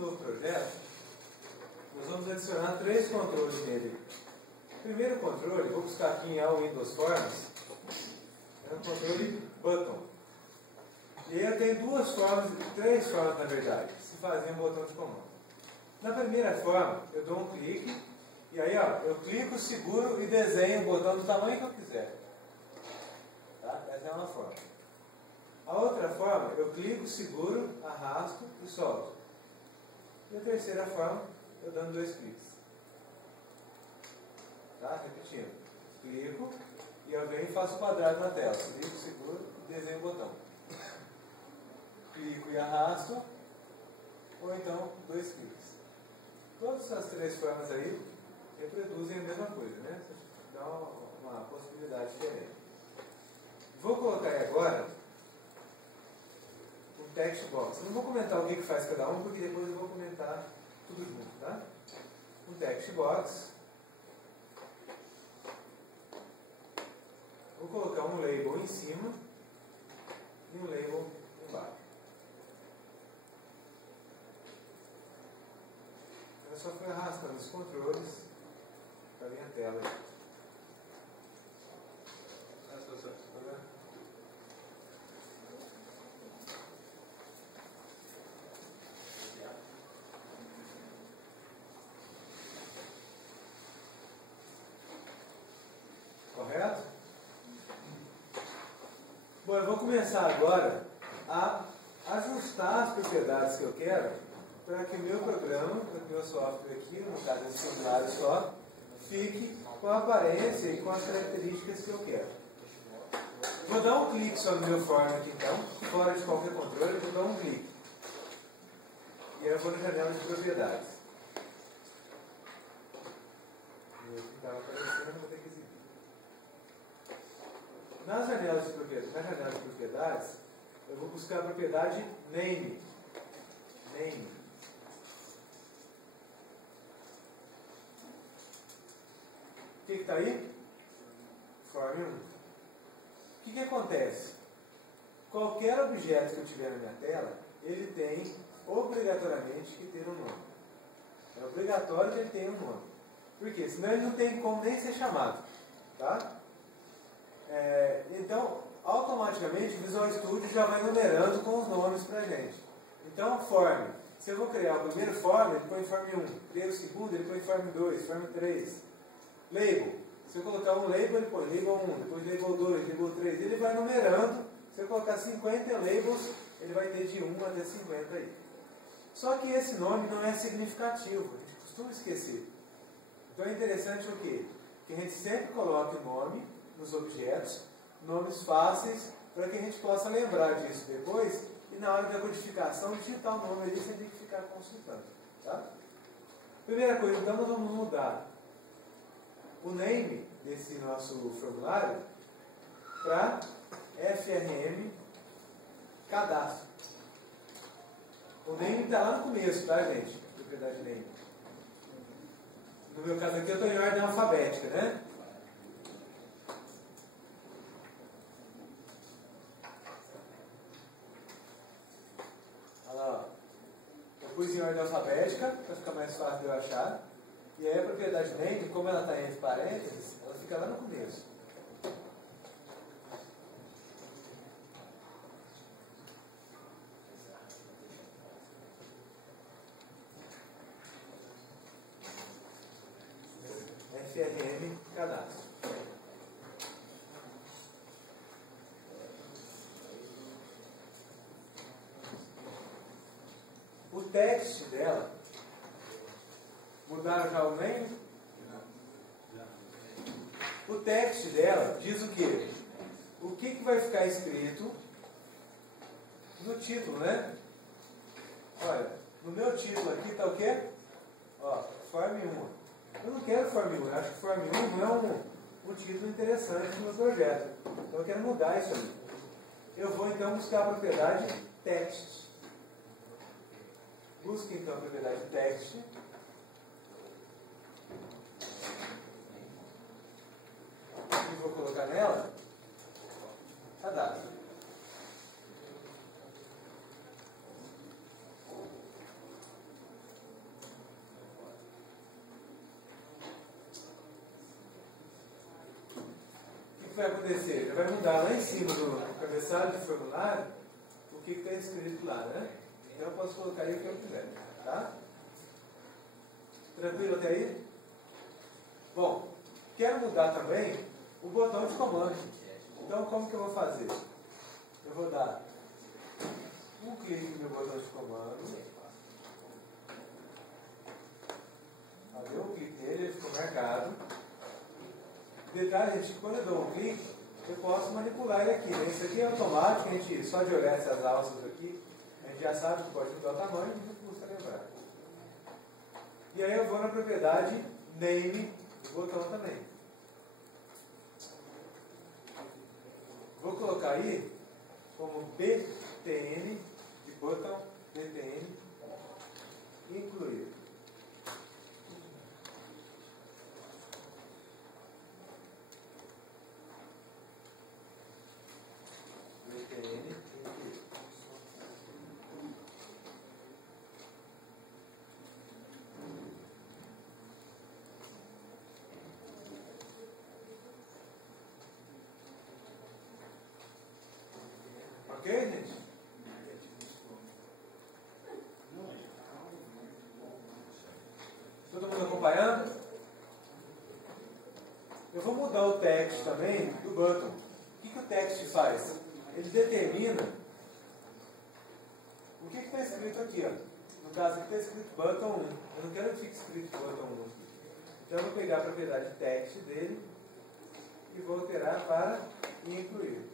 novo projeto, nós vamos adicionar 3 controles nele. O primeiro controle, vou buscar aqui em All Windows Forms, é um controle button. E aí eu tenho 3 formas na verdade, que se fazem um botão de comando. Na primeira forma, eu dou um clique, e aí ó, eu clico, seguro e desenho o botão do tamanho que eu quiser. Tá? Essa é uma forma. A outra forma, eu clico, seguro, arrasto e solto. E a terceira forma, eu dando 2 cliques. Tá? Repetindo. Clico e eu venho e faço quadrado na tela. Clico, seguro e desenho o botão. Clico e arrasto, ou então 2 cliques. Todas essas 3 formas aí reproduzem a mesma coisa, né? Dá uma possibilidade diferente. Vou colocar aí agora o text box. Eu não vou comentar o que faz cada um, porque depois eu vou comentar tudo junto, tá? Um text box. Vou colocar um label em cima e um label embaixo. Eu só fui arrastando os controles para a minha tela. Correto? Bom, eu vou começar agora a ajustar as propriedades que eu quero para que o meu programa, para que o meu software aqui, no caso desse formulário só, fique com a aparência e com as características que eu quero. Vou dar um clique só no meu form aqui então, fora de qualquer controle, vou dar um clique. E aí eu vou na janela de propriedades. E o que estava aparecendo eu vou ter que exibir. Na janela de propriedades, eu vou buscar a propriedade name. Name. O que está aí? Form 1. O que acontece? Qualquer objeto que eu tiver na minha tela, ele tem obrigatoriamente que ter um nome. É obrigatório que ele tenha um nome. Por quê? Senão ele não tem como nem ser chamado. Tá? Então, automaticamente o Visual Studio já vai numerando com os nomes para a gente. Então, form. Se eu vou criar o primeiro form, ele põe form 1. Criar o segundo, ele põe form 2, form 3. Label. Se eu colocar um label, ele põe label 1, depois label 2, label 3. Ele vai numerando. Se eu colocar 50 labels, ele vai ter de 1 até 50 aí. Só que esse nome não é significativo. A gente costuma esquecer. Então é interessante o quê? Que a gente sempre coloque o nome nos objetos, nomes fáceis, para que a gente possa lembrar disso depois e na hora da codificação digitar o nome ali sem ter que ficar consultando. Tá? Primeira coisa, então nós vamos mudar o name desse nosso formulário para FRM cadastro. O name está lá no começo, tá, gente? Propriedade name. No meu caso aqui eu estou em ordem alfabética, né? Olha lá, ó. Eu pus em ordem alfabética para ficar mais fácil de eu achar. E aí a propriedade name, como ela está entre parênteses, ela fica lá no começo. FRM cadastro. O text dela, mudaram já o name? O text dela diz o quê? O que vai ficar escrito no título, né? Olha, no meu título aqui está o quê? Ó, form 1. Eu não quero form 1, eu acho que form 1 não é um título interessante no meu projeto. Então eu quero mudar isso aí. Eu vou então buscar a propriedade text. Busque então a propriedade text. E vou colocar nela cadastro. vai acontecer? Ele vai mudar lá em cima do cabeçalho do formulário o que está escrito lá, né? Então eu posso colocar aí o que eu quiser, tá? Tranquilo até aí? Bom, quero mudar também o botão de comando. Então como que eu vou fazer? Eu vou dar um clique no botão de comando. Deu um clique nele, ele ficou marcado. Detalhe, gente, quando eu dou um clique, eu posso manipular ele aqui, né? Isso aqui é automático, a gente, só de olhar essas alças aqui, a gente já sabe que pode mudar o tamanho e não custa lembrar. E aí eu vou na propriedade name do botão também. Vou colocar aí como btn de botão, btn incluir. Ok, gente? Todo mundo acompanhando? Eu vou mudar o text também do button. O que o text faz? Ele determina o que está escrito aqui. Ó. No caso aqui está escrito button 1. Eu não quero que fique escrito button 1 aqui. Então eu vou pegar a propriedade text dele e vou alterar para incluir.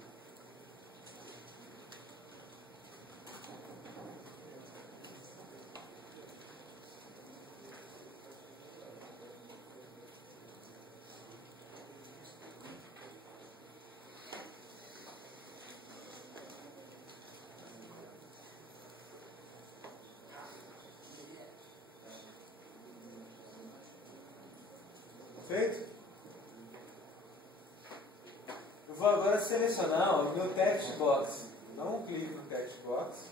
Feito? Eu vou agora selecionar o meu text box. Dá um clique no text box.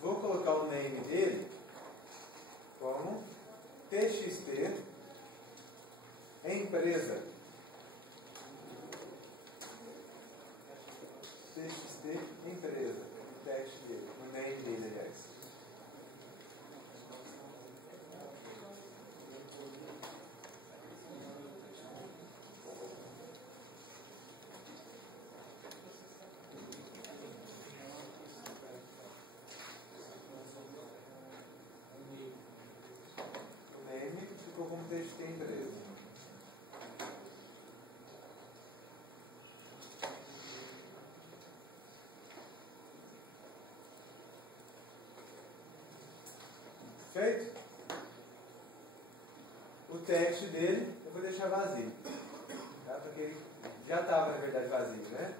Vou colocar o name dele como txt empresa. Txt empresa. O text dele, o name dele, aliás. Ficou como txt empresa. Feito? O text dele eu vou deixar vazio. Tá? Porque ele já estava, na verdade, vazio, né?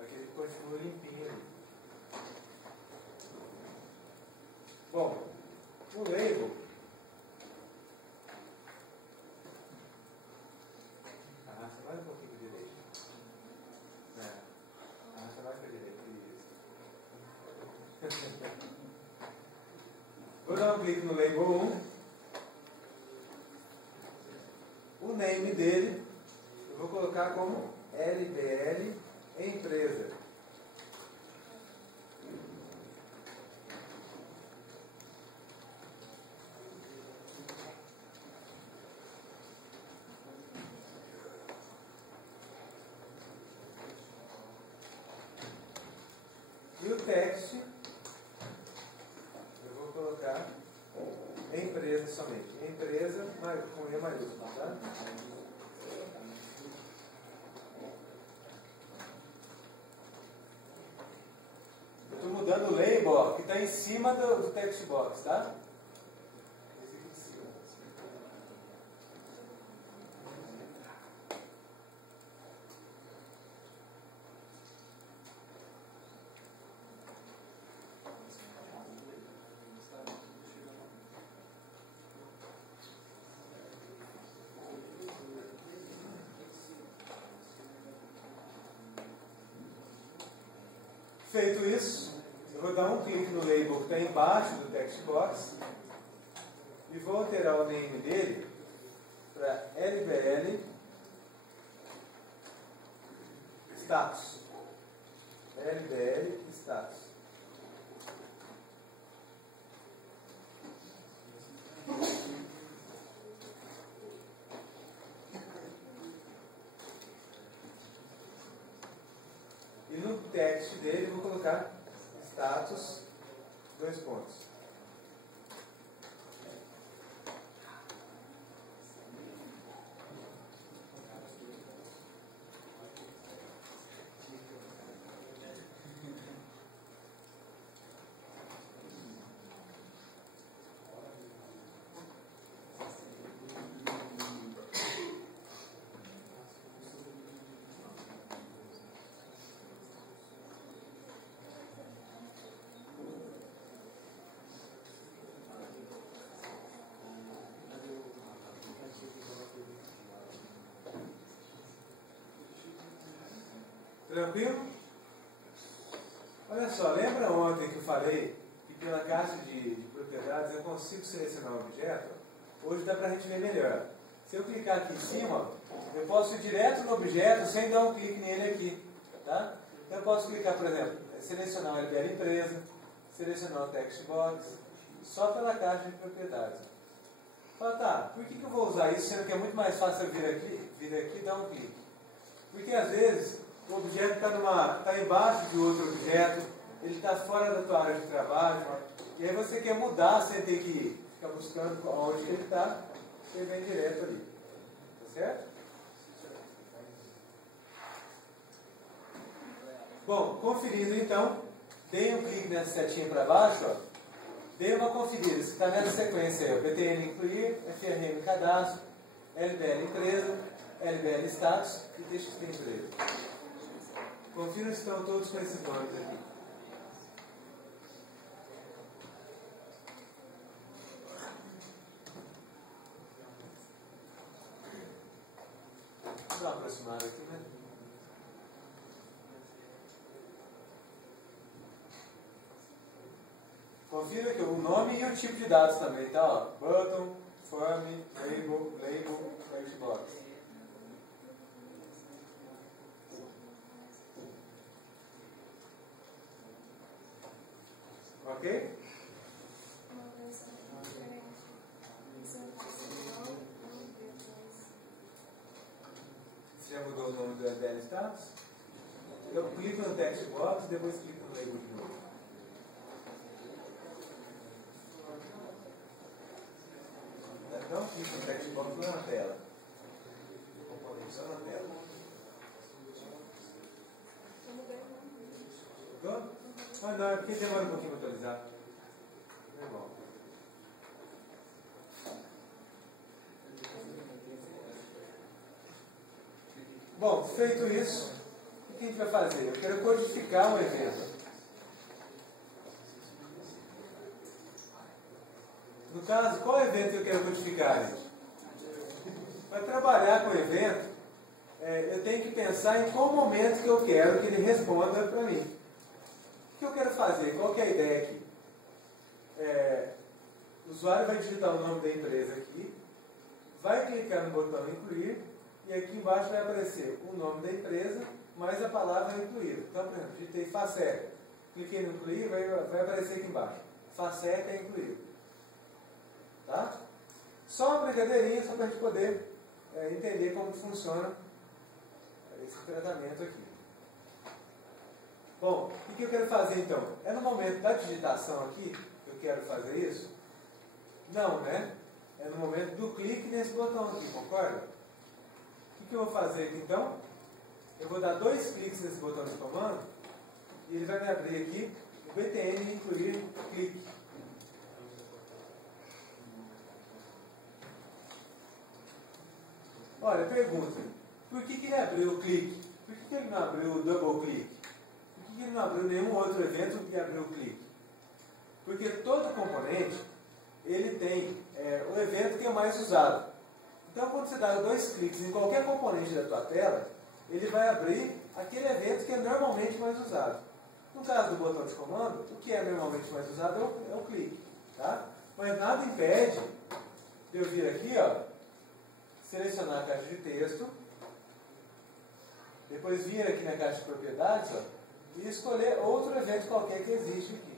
Aqui ele continua limpinho ali. Bom, no label, você vai um pouquinho para a direita. Você vai para a direita. Vou dar um clique no label 1. O name dele, eu vou colocar como LBL empresa. E o text, eu vou colocar empresa somente. Empresa com E maiúsculo, tá? Eu estou mudando o label, ó, que está em cima do text box, tá? Feito isso, eu vou dar um clique no label que está embaixo do text box e vou alterar o name dele para LBL status. LBL status. E no text dele vou colocar status, 2 pontos. Tranquilo? Olha só, lembra ontem que eu falei que pela caixa de propriedades eu consigo selecionar o objeto? Hoje dá para a gente ver melhor. Se eu clicar aqui em cima, eu posso ir direto no objeto sem dar um clique nele aqui. Tá? Então eu posso clicar, por exemplo, selecionar o LBL empresa, selecionar o text box, só pela caixa de propriedades. Fala, tá, por que eu vou usar isso, sendo que é muito mais fácil eu vir aqui e dar um clique? Porque às vezes o objeto está embaixo de outro objeto, ele está fora da tua área de trabalho, e aí você quer mudar sem ter que ficar buscando onde ele está, você vem direto ali. Tá certo? Bom, conferindo então, dei um clique nessa setinha para baixo, ó, dei uma conferida, se está nessa sequência aí, BTN incluir, FRM cadastro, LBL empresa, LBL status e TXT empresa. Confira se estão todos com esses nomes aqui. Vou dar uma aproximada aqui, né? Confira que o nome e o tipo de dados também, tá? Ó, button, form, label, text box. Ok? Você já mudou o nome do LBL status? Eu clico no text box e depois clico no label de novo. Então, clico no text box lá na tela. Só na tela. Mudou? Ah, não, é porque demora um pouquinho para atualizar. É bom. Bom, feito isso, o que a gente vai fazer? Eu quero codificar um evento. No caso, qual evento que eu quero codificar, gente? Para trabalhar com o evento, eu tenho que pensar em qual momento que eu quero que ele responda para mim. O que eu quero fazer? Qual que é a ideia aqui? O usuário vai digitar o nome da empresa aqui, vai clicar no botão incluir, e aqui embaixo vai aparecer o nome da empresa, mais a palavra incluir. Então, por exemplo, digitei FACEC, cliquei no incluir, vai aparecer aqui embaixo. FACEC é incluído. Tá? Só uma brincadeirinha, só para a gente poder entender como funciona esse tratamento aqui. Bom, o que eu quero fazer então? É no momento da digitação aqui que eu quero fazer isso? Não, né? É no momento do clique nesse botão aqui, concorda? O que eu vou fazer aqui então? Eu vou dar 2 cliques nesse botão de comando e ele vai me abrir aqui o BTN incluir clique. Olha, pergunta, por que ele abriu o clique? Por que ele não abriu o double click? Por que ele não abriu nenhum outro evento que abriu o clique? Porque todo componente, ele tem o evento que é mais usado. Então, quando você dá 2 cliques em qualquer componente da tua tela, ele vai abrir aquele evento que é normalmente mais usado. No caso do botão de comando, o que é normalmente mais usado é o clique. Tá? Mas nada impede eu vir aqui, ó, selecionar a caixa de texto, depois vir aqui na caixa de propriedades, ó, e escolher outro evento qualquer que existe aqui.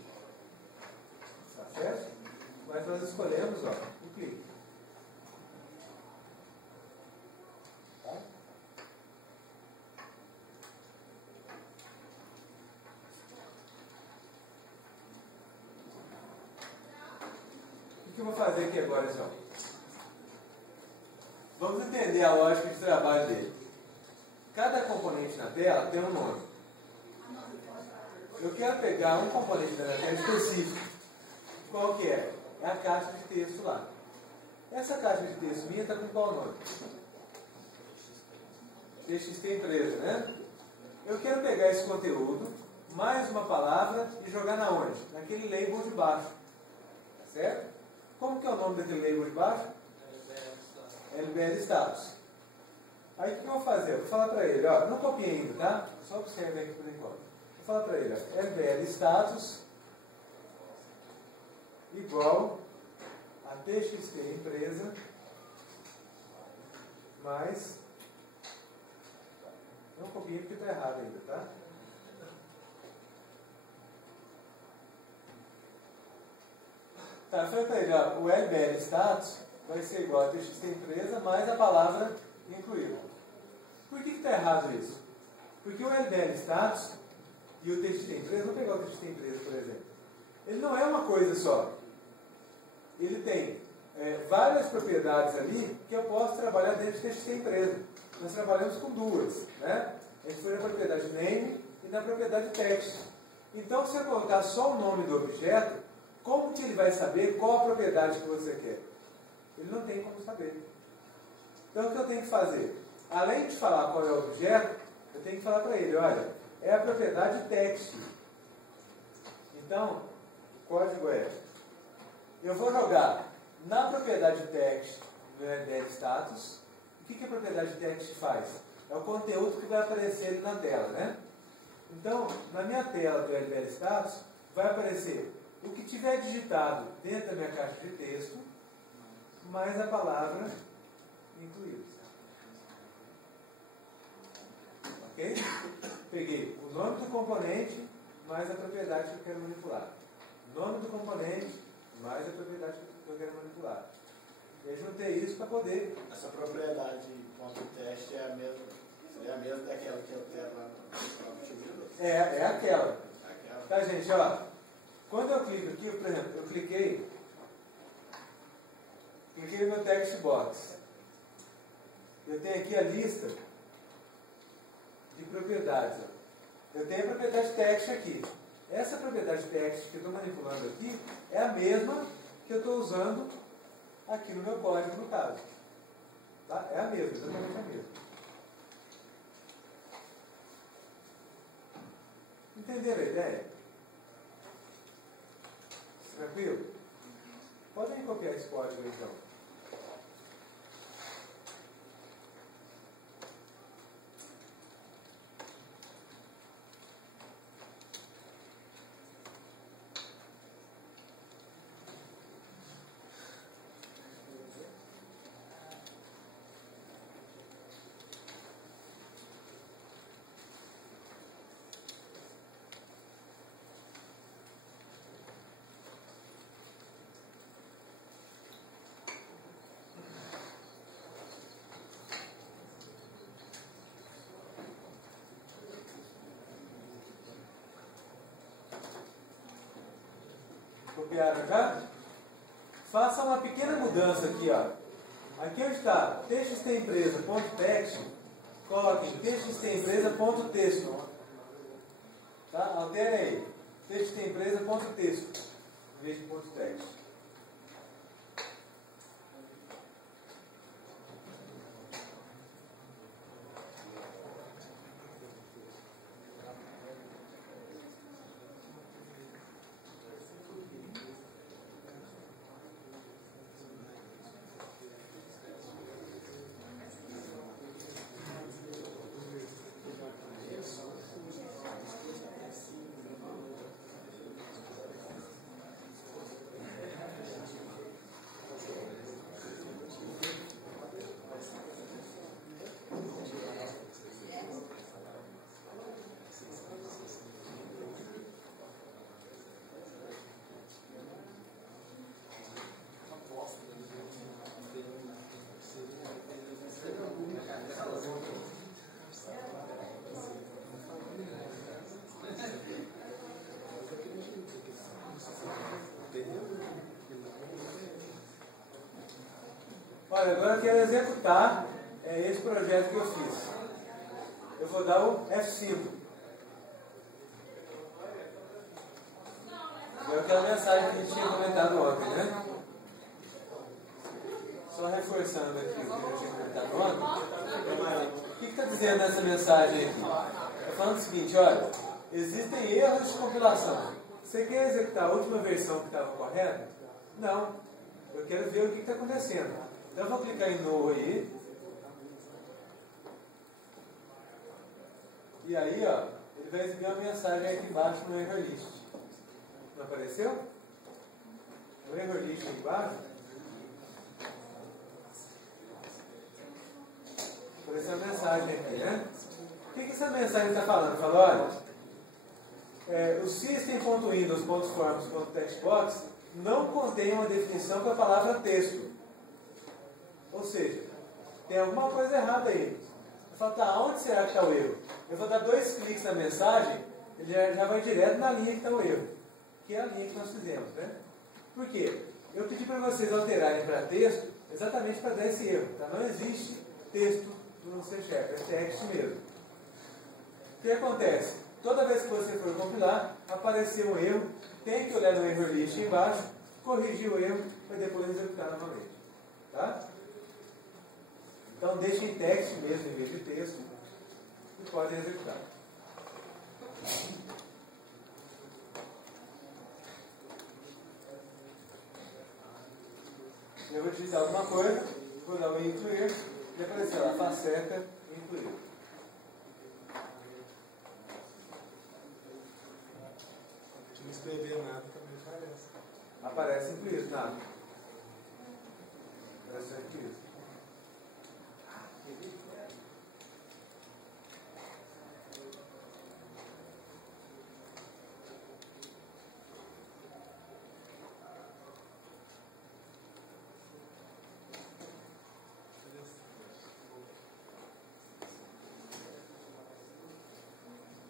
Tá certo? Mas nós escolhemos, ó, o clique. Tá? O que eu vou fazer aqui agora, então? Vamos entender a lógica de trabalho dele. Cada componente na tela tem um nome. Eu quero pegar um componente da tela específico. Qual que é? É a caixa de texto lá. Essa caixa de texto minha está com qual nome? TXT empresa, né? Eu quero pegar esse conteúdo, mais uma palavra e jogar na onde? Naquele label de baixo. Tá certo? Como que é o nome daquele label de baixo? LBL Status. Aí o que eu vou fazer? Eu vou falar para ele, ó, não copiei ainda, tá? Só observe aqui por enquanto. Vou falar para ele, ó, LBL Status igual a TXT empresa mais. Não copiei porque está errado ainda, tá? Tá, foi para ele, ó, o LBL Status vai ser igual a TXT empresa mais a palavra incluída. Por que está errado isso? Porque o LBL Status e o TXT empresa, vou pegar o TXT empresa, por exemplo, ele não é uma coisa só. Ele tem várias propriedades ali que eu posso trabalhar dentro do TXT empresa. Nós trabalhamos com duas, né? A gente foi na propriedade name e na propriedade text. Então, se eu colocar só o nome do objeto, como que ele vai saber qual a propriedade que você quer? Ele não tem como saber. Então, o que eu tenho que fazer? Além de falar qual é o objeto, eu tenho que falar para ele, olha, é a propriedade text. Então, o código é, eu vou jogar na propriedade text do LBL Status. O que a propriedade text faz? É o conteúdo que vai aparecer ali na tela, né? Então, na minha tela do LBL Status, vai aparecer o que tiver digitado dentro da minha caixa de texto, mais a palavra incluída. Ok? Peguei o nome do componente mais a propriedade que eu quero manipular. Nome do componente mais a propriedade que eu quero manipular. E aí juntei isso para poder. Essa propriedade .test é a mesma daquela que eu tenho lá no É aquela. Tá, gente, ó. Quando eu clico aqui, por exemplo, eu cliquei no meu text box. Eu tenho aqui a lista de propriedades. Ó. Eu tenho a propriedade text aqui. Essa propriedade text que eu estou manipulando aqui é a mesma que eu estou usando aqui no meu código, no caso. Tá? É a mesma, exatamente a mesma. Entenderam a ideia? Tranquilo? Podem copiar esse código então. Copiaram já? Faça uma pequena mudança aqui, ó. Aqui onde está txtempresa.text, coloquem txtempresa.texto. Tá? Alterem aí. txtempresa.texto em vez de .text. Olha, agora eu quero executar esse projeto que eu fiz. Eu vou dar o F5. É aquela mensagem que a gente tinha comentado ontem, né? Só reforçando aqui o que eu tinha comentado ontem. O que está dizendo nessa mensagem aqui? Está falando o seguinte, olha, existem erros de compilação. Você quer executar a última versão que estava correta? Não. Eu quero ver o que está acontecendo. Então eu vou clicar em No aí. E aí, ó, ele vai exibir uma mensagem aqui embaixo no error list. Não apareceu? No error list aqui embaixo. Apareceu uma mensagem aqui, né? O que essa mensagem está falando? Falou, olha, o system.windows.forms.textbox não contém uma definição para a palavra texto. Ou seja, tem alguma coisa errada aí. Eu falo, tá, onde será que está o erro? Eu vou dar 2 cliques na mensagem, ele já vai direto na linha que está o erro. Que é a linha que nós fizemos, né? Por quê? Eu pedi para vocês alterarem para texto exatamente para dar esse erro. Tá? Não existe texto no C#, é text mesmo. O que acontece? Toda vez que você for compilar, aparecer um erro, tem que olhar no error list embaixo, corrigir o erro para depois executar novamente. Tá? Então deixe em text mesmo em vez de texto e pode executar. Eu vou digitar alguma coisa, vou dar o incluir e aparecer lá, faceta incluir. Não escrever nada também aparece. Aparece incluído, nada. Aparece incluído.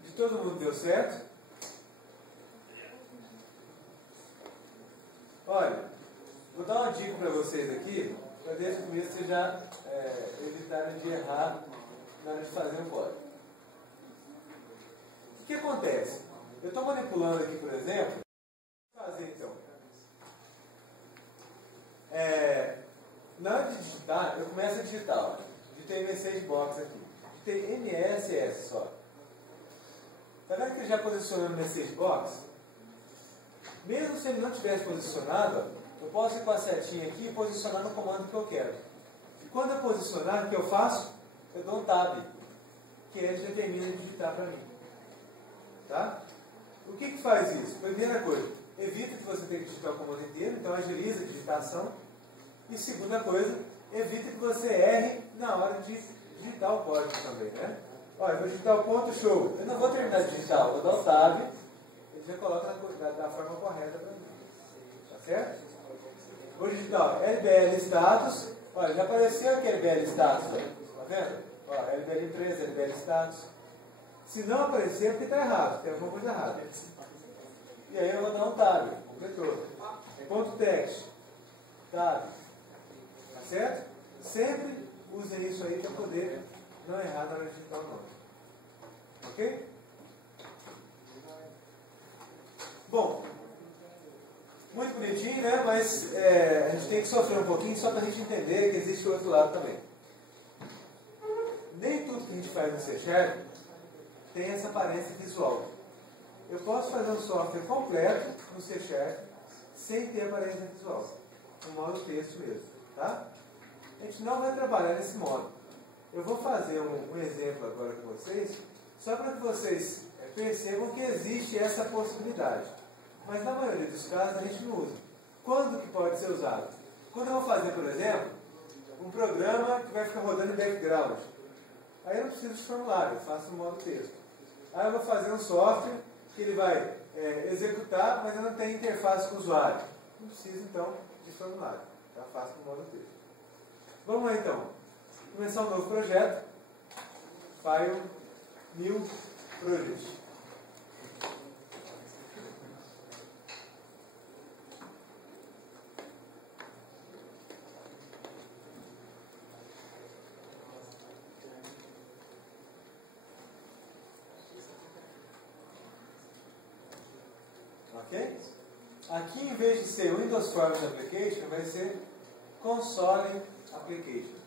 De todo mundo deu certo? Olha, vou dar uma dica para vocês aqui, para desde o começo vocês já evitarem de errar na hora de fazer um código. O que acontece? Eu estou manipulando aqui, por exemplo, vou fazer então. Na hora de digitar, eu começo a digitar, ó. Digitei message box aqui. Digitei MSS só. Está vendo que ele já posicionou no message box? Mesmo se ele não tivesse posicionado, eu posso ir com a setinha aqui e posicionar no comando que eu quero. E quando eu posicionar, o que eu faço? Eu dou um tab, que ele determina de digitar para mim. Tá? O que faz isso? Primeira coisa, evita que você tenha que digitar o comando inteiro, então agiliza a digitação. E segunda coisa, evita que você erre na hora de digitar o código também, né? Olha, eu vou digitar o ponto show. Eu não vou terminar de digitar, eu vou dar o tab, ele já coloca da forma correta para mim. Tá certo? Vou digitar LBL status. Olha, já apareceu aqui LBL status. Tá vendo? Ó, LBL empresa, LBL status. Se não aparecer, é porque está errado, tem alguma coisa errada. E aí eu vou dar um tab, completou. Ponto text, tab. Tá certo? Sempre usem isso aí para poder não errar na hora de digitar o nome. Ok? Bom, muito bonitinho, né? Mas a gente tem que sofrer um pouquinho só para a gente entender que existe o outro lado também. Nem tudo que a gente faz no C# tem essa aparência visual. Eu posso fazer um software completo no C# sem ter aparência visual. No modo texto mesmo. Tá? A gente não vai trabalhar nesse modo. Eu vou fazer um exemplo agora com vocês, só para que vocês percebam que existe essa possibilidade. Mas na maioria dos casos a gente não usa. Quando que pode ser usado? Quando eu vou fazer, por exemplo, um programa que vai ficar rodando em background. Aí eu não preciso de formulário, eu faço no modo texto. Aí eu vou fazer um software que ele vai executar, mas eu não tenho interface com o usuário. Não preciso então de formulário. Tá? Faço no modo texto. Vamos lá então. Começar um novo projeto. File, New Project. Ok? Aqui, em vez de ser Windows Forms Application, vai ser Console Application.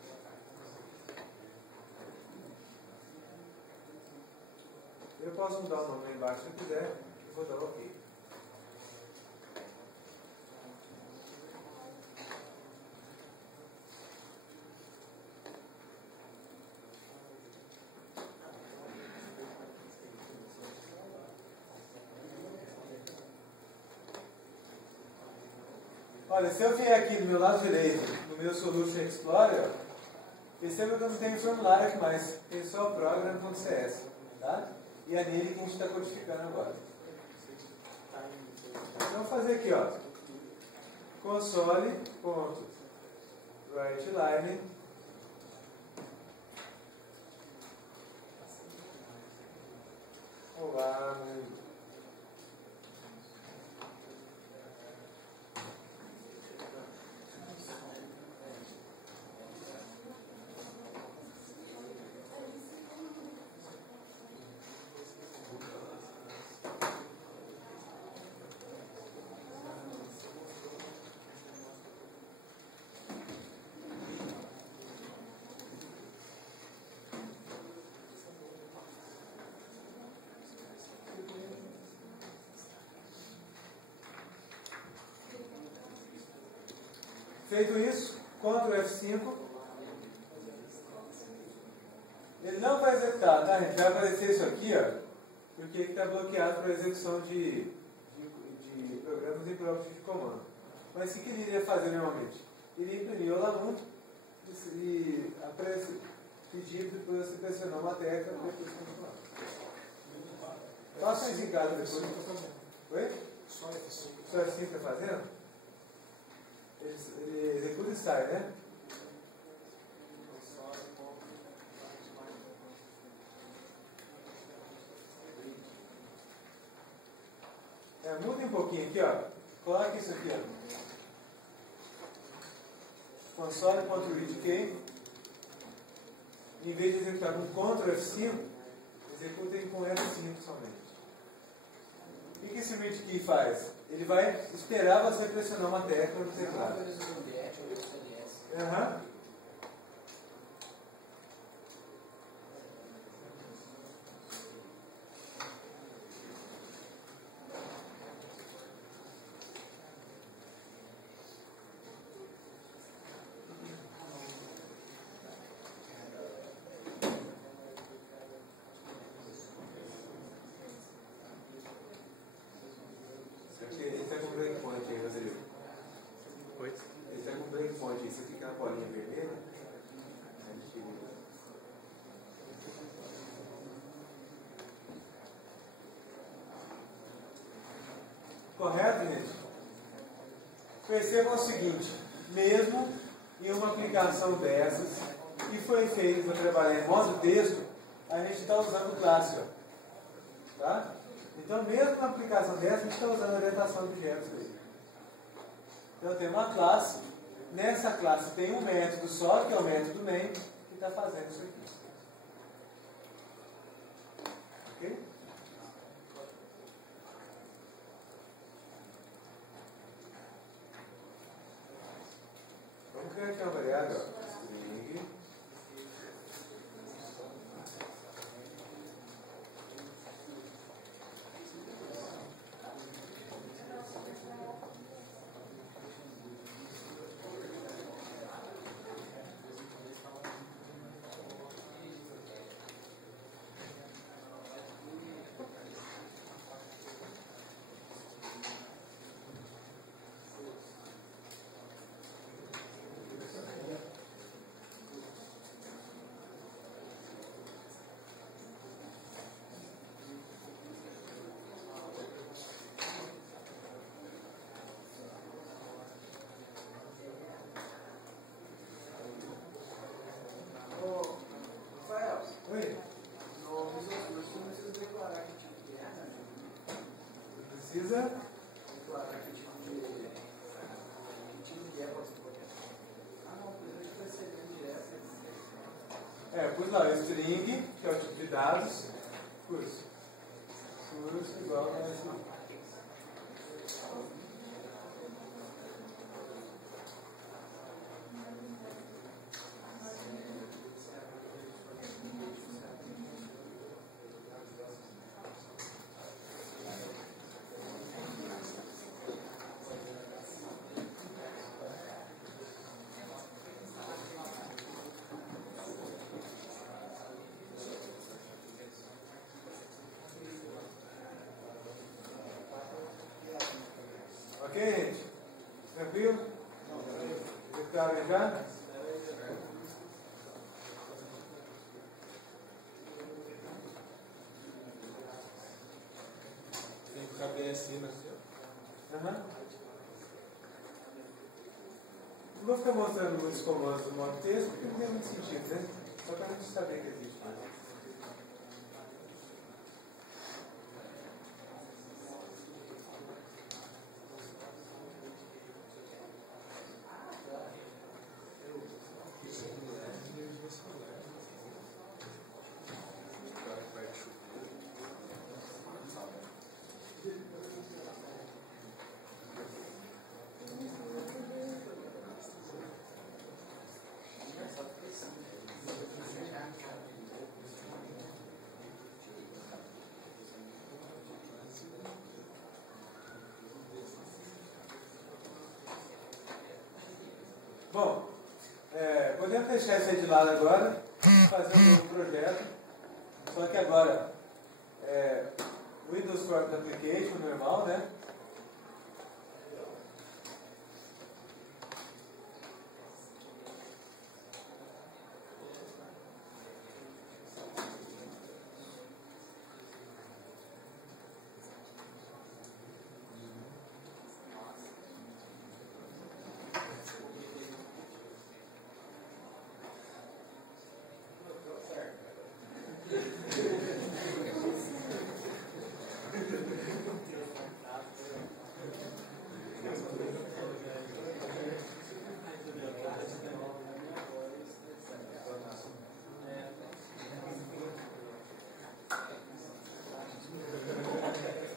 Eu posso mudar o nome lá embaixo se eu quiser e vou dar OK. Olha, se eu vier aqui do meu lado direito, no meu Solution Explorer, perceba que eu não tenho formulário aqui mais, tem só o program.cs, tá? E é nele que a gente está codificando agora. Então, vamos fazer aqui, ó. Console.writeLine. Olá, mundo. Feito isso, Ctrl F5. Ele não vai executar, tá? A gente vai aparecer isso aqui, ó, porque ele está bloqueado para execução de programas impróprios de comando. Mas o que ele iria fazer normalmente? Ele imprimir o Lamun e pedir depois você pressionar uma tecla e depois continuar. Faça isso em casa depois. Oi? Só F5. Só F5 está fazendo? Ele executa e sai, né? Muda um pouquinho aqui, ó. Coloque isso aqui, ó. Console.readkey. Em vez de executar com Ctrl F5, executem com F5 somente. O que esse read key faz? Ele vai esperar você pressionar uma tecla no teclado. Aham. Ele está com breakpoint aí, Rodrigo. Oi? Ele está com breakpoint aí. Você fica na bolinha vermelha. Correto, gente? Percebam o seguinte: mesmo em uma aplicação dessas, que foi feita para trabalhar em modo texto, a gente está usando classe. Ó. Tá? Então, mesmo na aplicação dessa, a gente está usando a orientação de objetos aí. Então, tem uma classe. Nessa classe tem um método só, que é o método name, que está fazendo isso aqui. Ok? Vamos criar aqui uma variável. String. Oi? Precisa? Declarar que tipo de ideia pode ser bloqueado. Não, por exemplo, vai ser direto. Pus lá o string, que é o tipo de dados, curso igual a esse. assina. Uhum. Não vou ficar mostrando muitos comandos do modo texto, porque não tem muito sentido, né? Só para a gente saber que existe. Bom, podemos deixar isso aí de lado agora, fazer um novo projeto, só que agora Windows Front Application normal, né?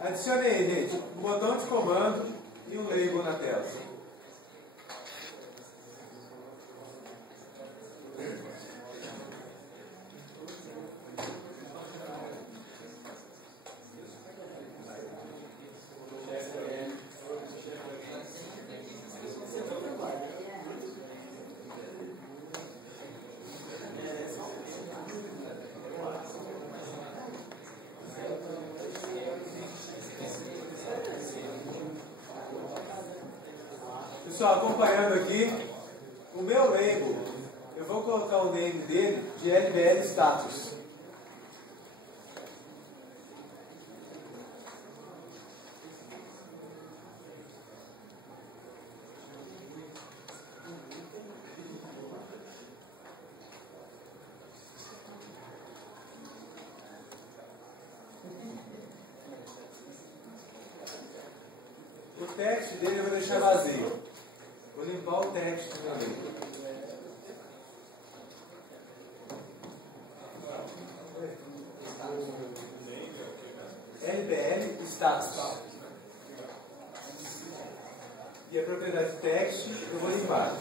Adicione aí, gente, um botão de comando e um label na tela. Pessoal, acompanhando aqui, o meu label, eu vou colocar o name dele de LBL Status. O text dele eu vou deixar vazio. Vou limpar o text do meu livro. LBL Status. E a propriedade text eu vou limpar.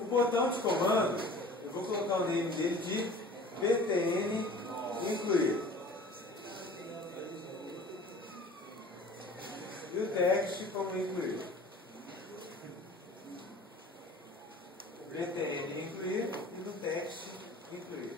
O botão de comando, eu vou colocar o name dele de btn incluir. E o text como incluir. btn incluir e no text incluir.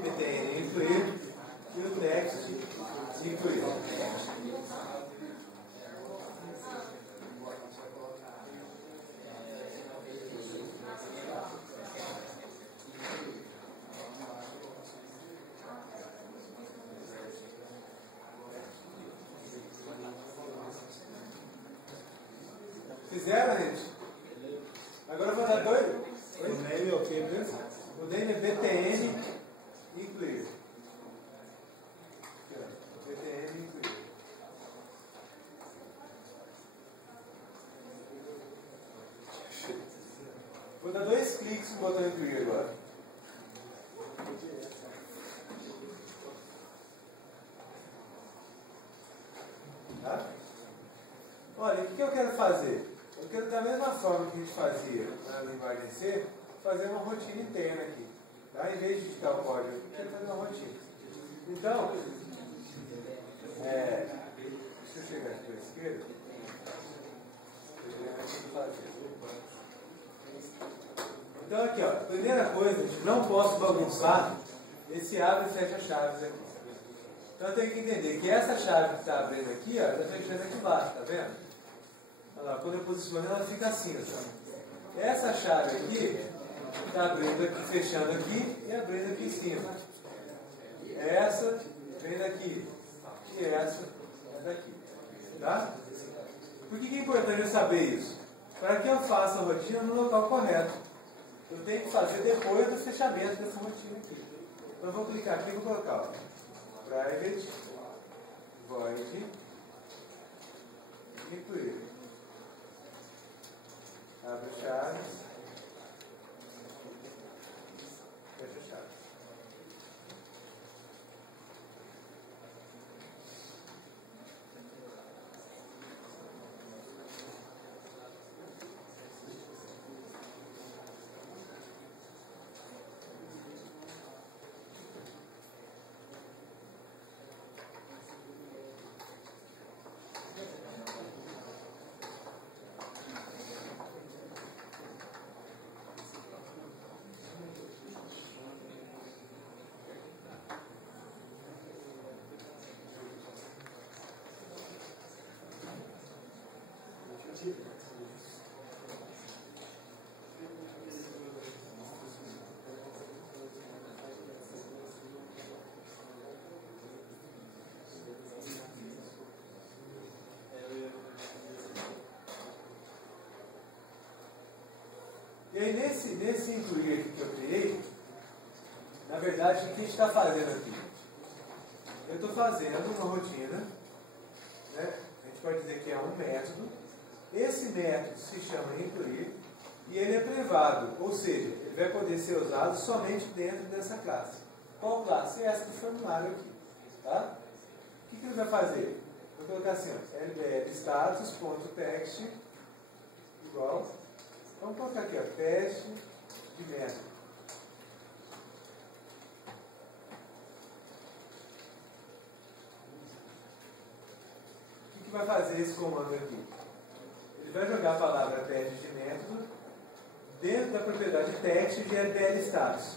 btn incluir e o text incluir. Fizeram, gente? Agora eu vou dar dois. O name é o que mesmo? O name é btn incluir. btn incluir. Vou dar dois cliques no botão incluir agora. Tá? Olha, o que eu quero fazer? Eu quero, da mesma forma que a gente fazia na linguagem C, fazer uma rotina interna aqui. Tá? Em vez de digitar o código, eu quero fazer uma rotina. Então, deixa eu chegar aqui à esquerda. Eu vou fazer. Então aqui, ó, primeira coisa, não posso bagunçar esse abre e fecha chaves aqui. Então eu tenho que entender que essa chave que está abrindo aqui, ó, ela está fechando aqui embaixo, tá vendo? Olha lá, quando eu posiciono ela fica assim, ó. Essa chave aqui está abrindo aqui, fechando aqui e abrindo aqui em cima. Essa vem daqui e essa é daqui, tá? Por que é importante eu saber isso? Para que eu faça a rotina no local correto. Eu tenho que fazer depois do fechamento dessa rotina aqui. Então eu vou clicar aqui e vou colocar ó, private void incluir. Abre chaves, fecha chaves. E aí nesse incluir aqui que eu criei, na verdade o que a gente está fazendo aqui? Eu estou fazendo uma rotina, né? A gente pode dizer que é um método. Esse método se chama incluir e ele é privado, ou seja, ele vai poder ser usado somente dentro dessa classe. Qual classe? Essa do formulário aqui. Tá? O que ele vai fazer? Vou colocar assim, ó, LBL status.text igual. Vamos colocar aqui, ó, teste de método. O que vai fazer esse comando aqui? Ele vai jogar a palavra teste de método dentro da propriedade text de LBL status.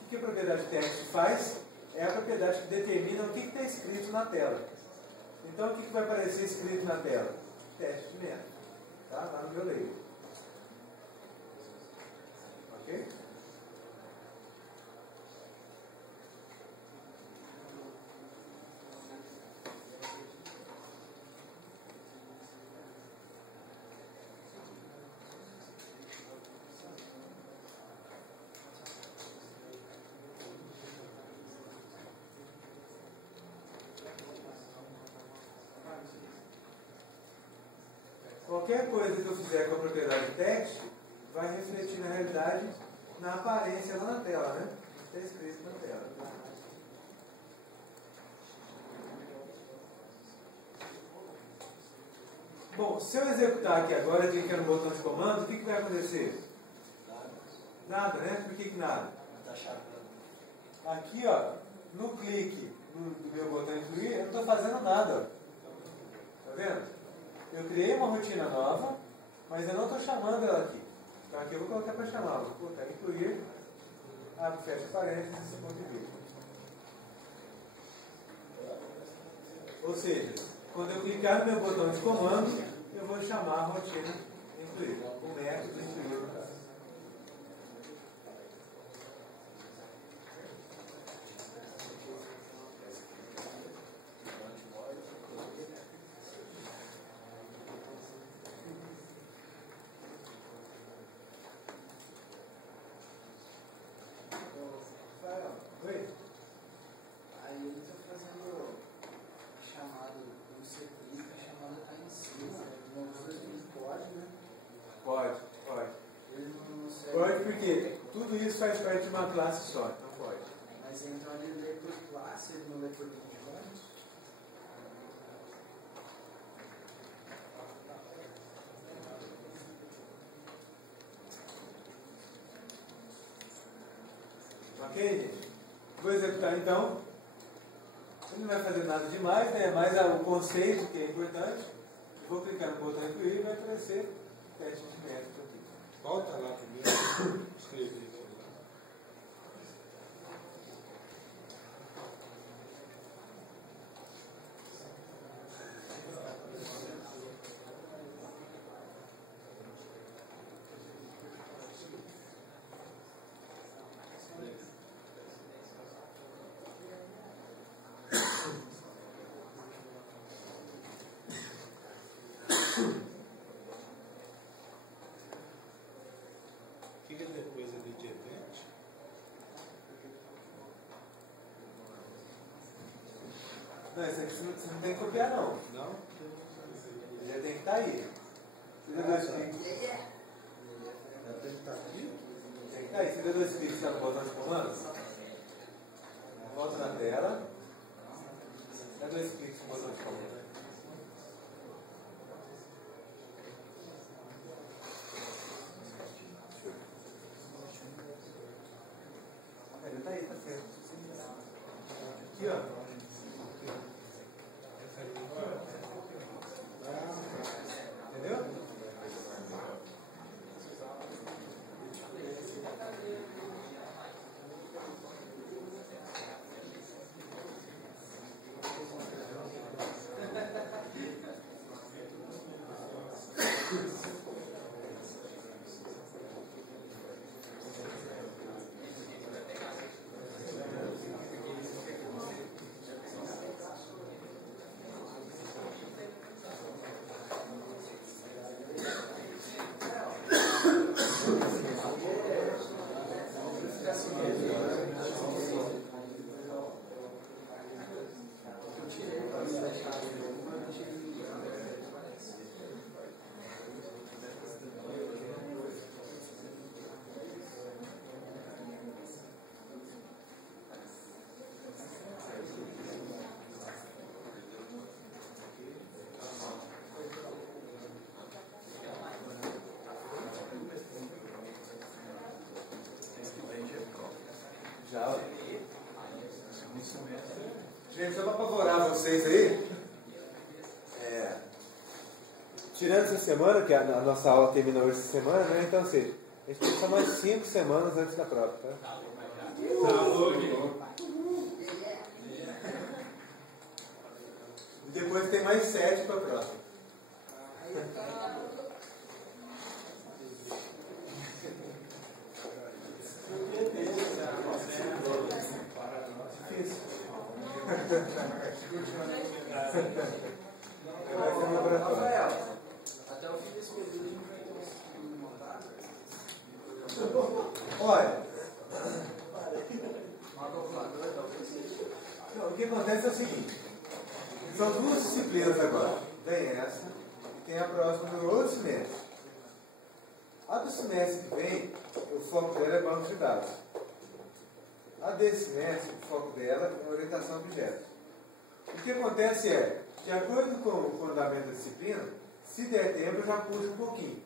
O que a propriedade text faz? É a propriedade que determina o que está escrito na tela. Então, o que vai aparecer escrito na tela? Teste de método. Tá? Lá no meu label. Ok? Qualquer coisa que eu fizer com a propriedade text vai refletir na realidade na aparência lá na tela, né? Está escrito na tela. Bom, se eu executar aqui agora, clicando no botão de comando, o que vai acontecer? Nada, né? Por que nada? Aqui, ó, no clique do meu botão incluir, eu não estou fazendo nada. Ó. Tá vendo? Eu criei uma rotina nova, mas eu não estou chamando ela aqui. Então aqui eu vou colocar para chamar. Vou colocar incluir, abre, fecha parênteses, esse ponto de vista. Ou seja, quando eu clicar no meu botão de comando, eu vou chamar a rotina incluir. O método incluir no caso. Oi? Aí ele está fazendo chamado, você clica, a chamada está em cima. Uma coisa que ele pode, né? Pode. Ele não consegue. Pode porque tudo isso faz parte de uma classe só, então pode. Mas então ele lê por classe, ele não lê por conjunto. Ok, gente? Vou executar então. Ele não vai fazer nada demais, né? Mas o conceito que é importante. Eu vou clicar no botão incluir e vai aparecer teste de método aqui. Volta lá primeiro. Escrever aqui lá. O que é depois ali de repente? Não, isso aqui você não tem que copiar não. Não? Ele já tem que estar aí. Você deu dois cliques. Já tem que estar aqui? Tem que estar aí. Você deu dois cliques no botão de comandos? Volta na tela. Dá dois cliques no botão de comandos. Ele tá aí, tá certo. Aqui, ó. Entendeu? Já. Gente, só para apavorar vocês aí, tirando essa semana, que a nossa aula terminou essa semana, né? Então, assim, a gente tem só mais 5 semanas antes da prova, tá? E depois tem mais 7 para a prova. Vai ser laboratório. Rafael, até o fim desse período a gente vai ter uns Olha, uma calculadora, não, o que acontece é o seguinte: são duas disciplinas agora. Tem essa e tem a próxima do outro semestre. A do semestre que vem, o foco dela é banco de dados. A desse semestre, o foco dela é orientação a objetos. O que acontece é, de acordo com o andamento da disciplina, se der tempo eu já puxo um pouquinho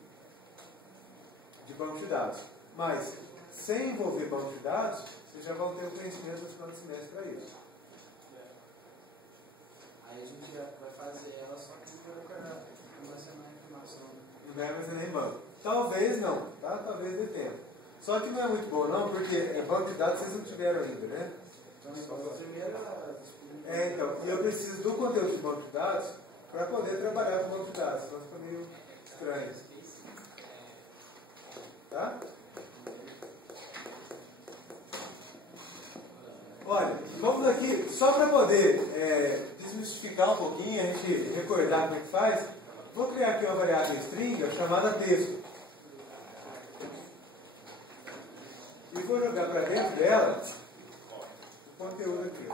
de banco de dados. Mas, sem envolver banco de dados, vocês já vão ter o conhecimento do segundo semestre para isso. aí a gente já vai fazer ela só que colocar uma semana de informação. Não vai armazenar em banco. Talvez não, tá? Talvez dê tempo. Só que não é muito bom não, porque banco de dados vocês não tiveram ainda, né? Então, a primeira Então, e eu preciso do conteúdo de banco de dados para poder trabalhar com banco de dados, senão fica meio estranho. Tá? Olha, vamos aqui, só para poder desmistificar um pouquinho, a gente recordar como é que faz, vou criar aqui uma variável string chamada texto. E vou jogar para dentro dela o conteúdo aqui.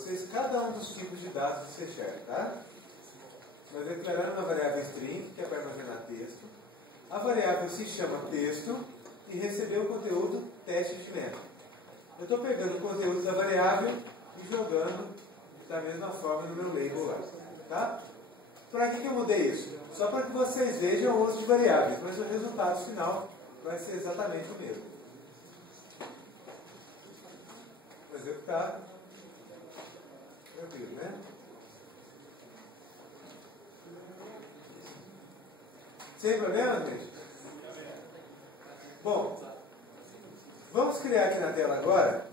vocês cada um dos tipos de dados do C#, tá? Nós declaramos uma variável string, que é para armazenar texto. A variável se chama texto e recebeu o conteúdo teste infinito. Eu estou pegando o conteúdo da variável e jogando da mesma forma no meu label lá. Tá? Para que eu mudei isso? Só para que vocês vejam o uso de variáveis, mas o resultado final vai ser exatamente o mesmo. Vou executar. Tranquilo, né? Sem problema, gente? Bom, vamos criar aqui na tela agora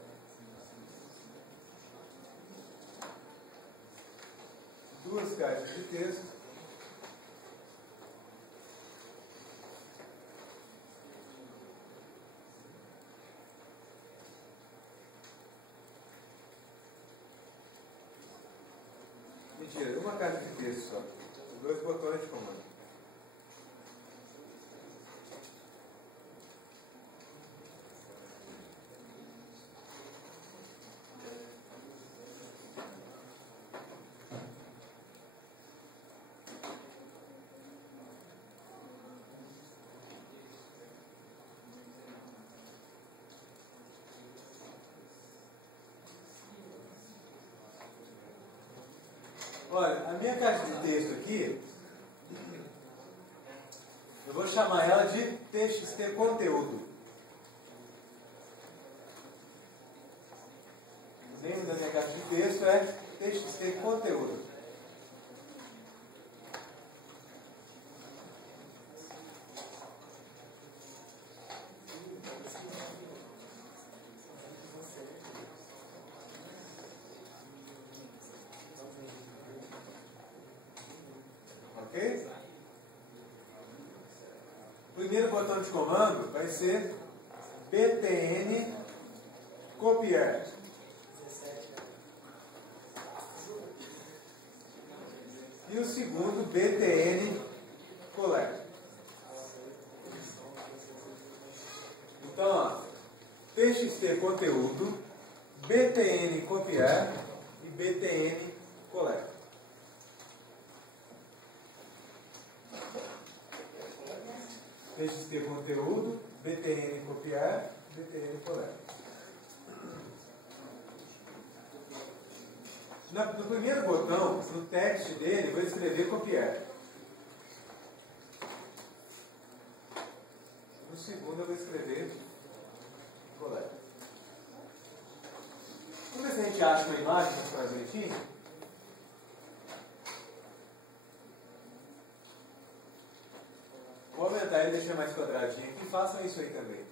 duas caixas de texto. Mentira, uma caixa de texto só. Dois botões de comando. Olha, a minha caixa de texto aqui, eu vou chamar ela de TXT conteúdo. O nome da minha caixa de texto é TXT conteúdo. Ok? O primeiro botão de comando vai ser btn copiar. E o segundo btn colar. Então, ó, txt conteúdo, btn copiar e btn colar. TXT conteúdo, btn copiar, btn colar. No primeiro botão, no text dele, vou escrever copiar. No segundo, eu vou escrever colar. Vamos ver se a gente acha uma imagem que faz direitinho. Vou aumentar e deixar mais quadradinho aqui. Façam isso aí também.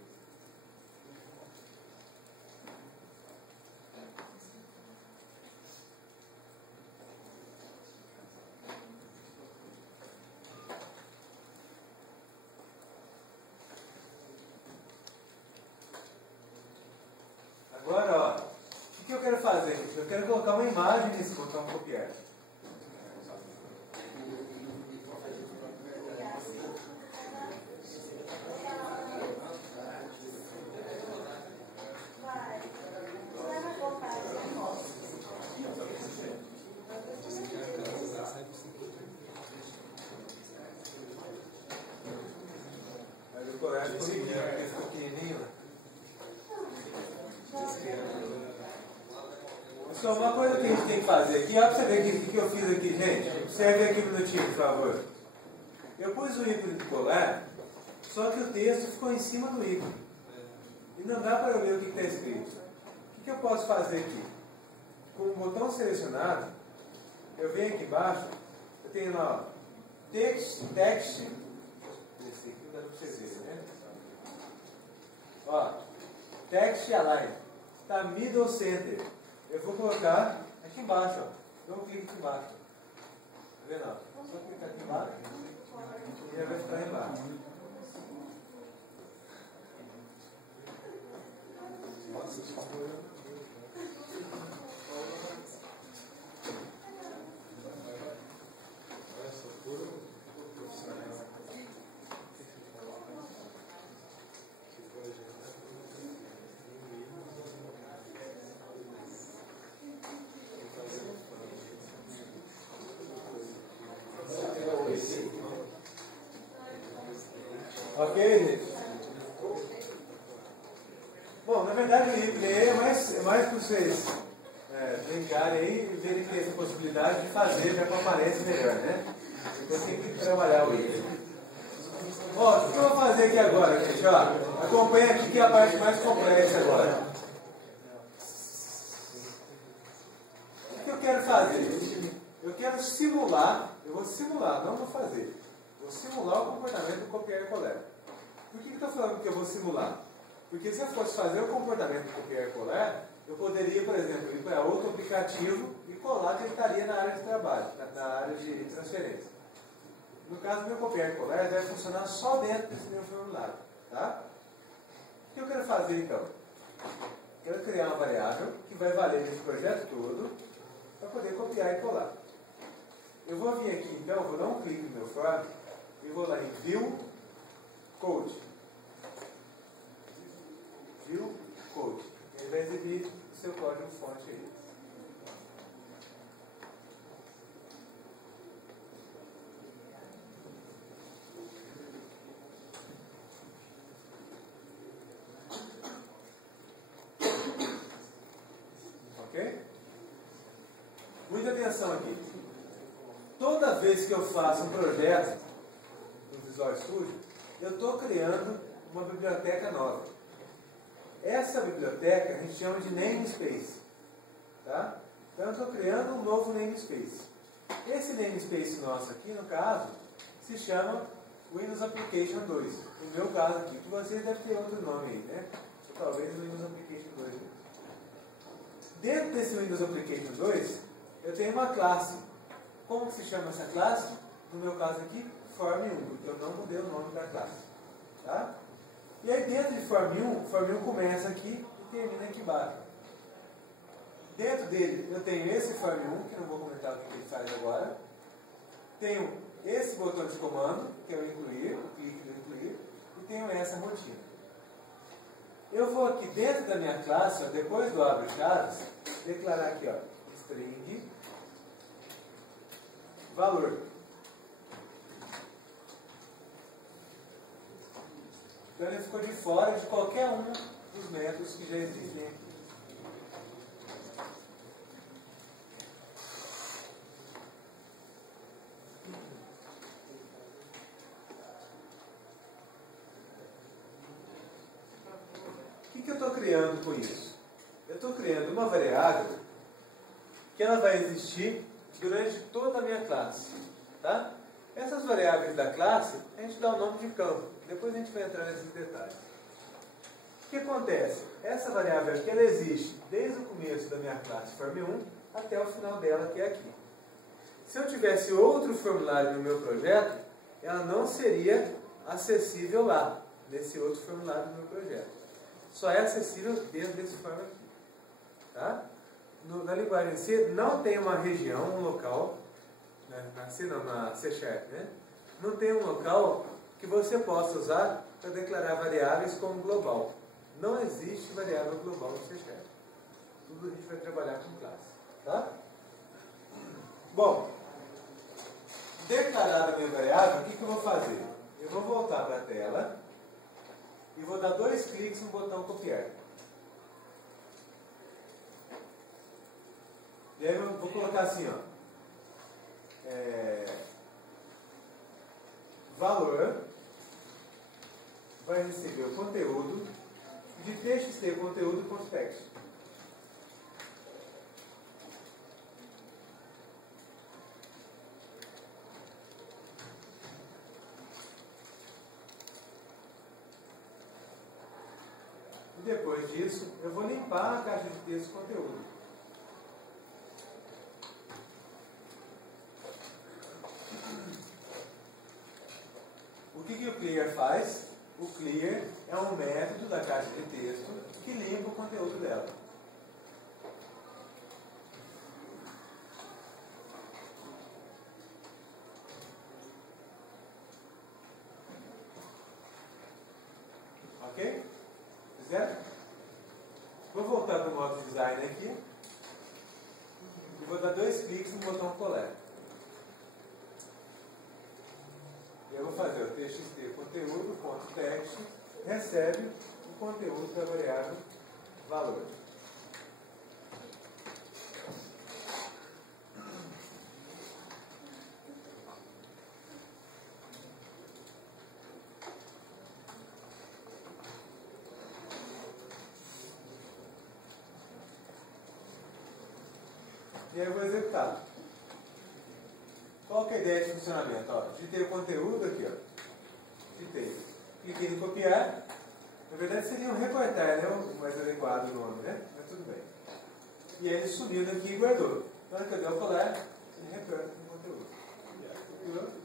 Agora, ó, o que eu quero fazer? Eu quero colocar uma imagem nesse botão copiar. Pessoal, uma coisa que a gente tem que fazer aqui, olha para você ver o que eu fiz aqui, gente. Observe aqui um minutinho, por favor. Eu pus o ícone de colar, só que o texto ficou em cima do ícone. E não dá para eu ler o que está escrito. O que eu posso fazer aqui? Com o botão selecionado, eu venho aqui embaixo, eu tenho lá, ó, text, esse aqui não dá para vocês verem, né? Ó, text align, está middle center. Eu vou colocar aqui embaixo, ó. Dou um clique aqui embaixo. Tá vendo? Ó? Só clicar aqui embaixo e ele vai ficar aí embaixo. Nossa, Ok, gente? Bom, na verdade o replay é mais para vocês brincarem aí e verem que tem essa possibilidade de fazer já que aparece melhor, né? Então tem que trabalhar o replay. Ó, o que eu vou fazer aqui agora, gente? Ó, acompanha aqui que é a parte mais complexa agora. O que eu quero fazer? Eu quero simular, eu vou simular, não vou fazer. Vou simular o comportamento do copiar e colar. Por que eu estou falando que eu vou simular? Porque se eu fosse fazer o comportamento do copiar e colar, eu poderia, por exemplo, ir para outro aplicativo e colar que ele estaria na área de trabalho, na área de transferência. No caso do meu copiar e colar, vai funcionar só dentro desse meu formulário. Tá? O que eu quero fazer então? Eu quero criar uma variável que vai valer nesse projeto todo para poder copiar e colar. Eu vou vir aqui então, vou dar um clique no meu form e vou lá em View Code. View Code. Ele vai exibir o seu código fonte aí. Ok? Muita atenção aqui. Toda vez que eu faço um projeto no Visual Studio, eu estou criando uma biblioteca nova. Essa biblioteca a gente chama de namespace. Tá? Então eu estou criando um novo namespace. Esse namespace nosso aqui, no caso, se chama Windows Application 2. No meu caso aqui, que vocês devem ter outro nome aí, né? Ou talvez Windows Application 2. Dentro desse Windows Application 2, eu tenho uma classe. Como que se chama essa classe? No meu caso aqui, Form 1, porque eu não mudei o nome da classe. Tá? E aí dentro de Form 1 começa aqui e termina aqui embaixo. Dentro dele eu tenho esse Form 1, que não vou comentar o que ele faz agora. Tenho esse botão de comando, que é o incluir, o clique do incluir, e tenho essa rotina. Eu vou aqui dentro da minha classe, ó, depois do abre chaves, declarar aqui, ó, string valor. Então ele ficou de fora de qualquer um dos métodos que já existem aqui. O que eu estou criando com isso? Eu estou criando uma variável que ela vai existir durante toda a minha classe. Tá? Essas variáveis da classe, a gente dá o nome de campo. Depois a gente vai entrar nesses detalhes. O que acontece? Essa variável aqui, ela existe desde o começo da minha classe Form 1 até o final dela, que é aqui. Se eu tivesse outro formulário no meu projeto, ela não seria acessível lá, nesse outro formulário do meu projeto. Só é acessível dentro desse form aqui. Tá? Na linguagem em C, não tem uma região, um local, na C Sharp, né? Não tem um local que você possa usar para declarar variáveis como global. Não existe variável global no C Sharp. Tudo a gente vai trabalhar com classe. Tá? Bom, declarar a minha variável, o que eu vou fazer? Eu vou voltar para a tela e vou dar 2 cliques no botão copiar. E aí eu vou colocar assim, ó. Valor vai receber o conteúdo de txt conteúdo.text. E depois disso, eu vou limpar a caixa de texto conteúdo. O que o clear faz? O clear é um método da caixa de texto que limpa o conteúdo dela. Ok? Certo? Vou voltar para o modo design aqui e vou dar 2 cliques no botão colar. E eu vou fazer o txt conteúdo, ponto text, recebe o conteúdo da variável valor. E aí eu vou executar. Qual que é a ideia de funcionamento? Ó, digitei o conteúdo aqui, ó. Digitei. Cliquei em copiar. Na verdade seria um recortar, né? O mais adequado o nome, né? Mas tudo bem. E aí ele sumiu daqui e guardou. Então, quando eu der o colar, ele recorta o conteúdo. Copiou.